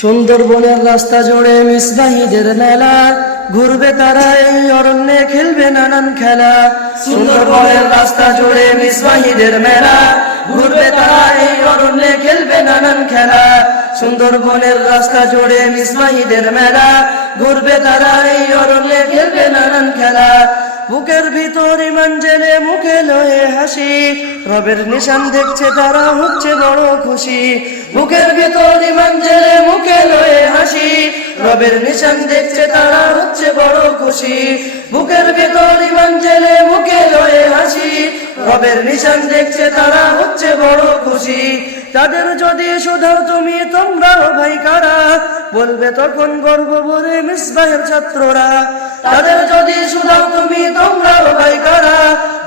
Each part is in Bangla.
সুন্দরবনের রাস্তা জুড়ে মিসবাহীদের মেলা, ঘুরবে তারা এই অরণ্যে, খেলবে নানান খেলা। সুন্দরবনের রাস্তা জুড়ে মিসবাহীদের মেলা, ঘুরবে তারা এই অরণ্যে, খেলবে নানান খেলা। সুন্দরবনের রাস্তা জুড়ে মিসবাহীদের মেলা, ঘুরবে তারা এই অরণ্যে, খেলবে নানান খেলা। বুকের ভিতর ইমান জেলে মুখে লয়ে হাসি, রবের নিশান দেখছে তারা হচ্ছে বড় খুশি। বুকের ভিতর ইমান জেলে মুখে লয়ে হাসি, রবের নিশান দেখছে তারা হচ্ছে বড় খুশি। বুকের ভিতর ইমান জেলে মুখে লয়ে হাসি, রবের নিশান দেখছে তারা হচ্ছে বড় খুশি। তাদের যদি শুধাও তুমি তোমরাও ভাই কারা, বলবে তখন গর্ব ভরে মিসবাহের ছাত্ররা। তাদের যদি শুধাও তুমি তোমরাও ভাই কারা,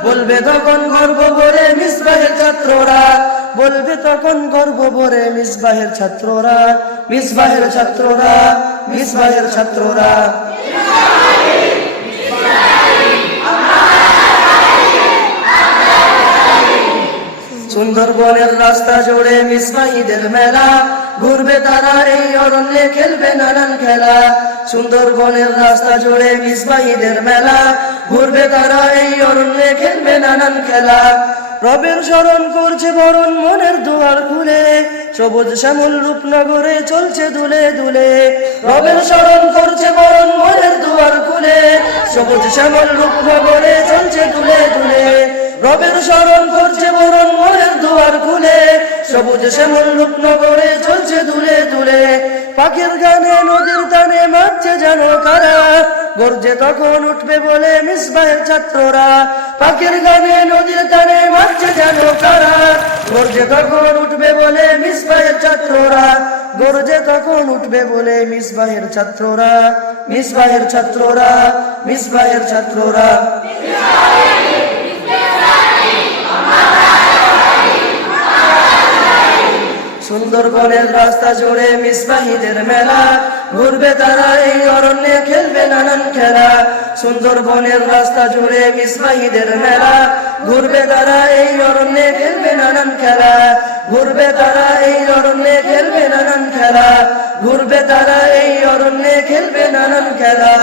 বলবে তখন গর্ব ভরে মিসবাহের ছাত্ররা। বলবে তখন গর্ব ভরে মিসবাহের ছাত্ররা, মিসবাহের ছাত্ররা, মিসবাহের ছাত্ররা। সুন্দরবনের রাস্তা জুড়ে মিসবাহীদের মেলা, ঘুরবে তারা এই অরণ্যে, খেলবে নানান খেলা। সুন্দরবনের রাস্তা জুড়ে মিসবাহীদের মেলা, ঘুরবে তারা এই অরণ্যে, খেলবে নানান খেলা। রবের স্মরণ করছে বরণ মনের দুয়ার খুলে, সবুজ শ্যামল রূপনগরে চলছে দুলে দুলে। রবের স্মরণ করছে বরণ মনের দুয়ার খুলে, সবুজ শ্যামল রূপনগরে চলছে দুলে দুলে। রবের স্মরণ করছে বরণ মনের দুয়ার খুলে, সবুজ শ্যামল রূপনগরে চলছে দুলে দুলে। পাখির গানে নদীর টানে মারছে যেন কারা, গর্জে তখন উঠবে বলে মিসবাহের ছাত্ররা। পাখির গানে নদীর টানে মারছে যেন কারা, গর্জে তখন উঠবে বলে মিসবাহের ছাত্ররা। গর্জে তখন উঠবে বলে মিসবাহের ছাত্ররা, মিসবাহের ছাত্ররা, মিসবাহের ছাত্ররা। সুন্দরবনের রাস্তা জুড়ে মিসবাহীদের মেলা, ঘুরবে তারা এই অরণ্যে, খেলবে নানান খেলা। সুন্দরবনের রাস্তা জুড়ে মিসবাহীদের মেলা, ঘুরবে তারা এই অরণ্যে, খেলবে নানান খেলা। ঘুরবে তারা এই অরণ্যে, খেলবে নানান খেলা। ঘুরবে তারা এই অরণ্যে, খেলবে নানান খেলা।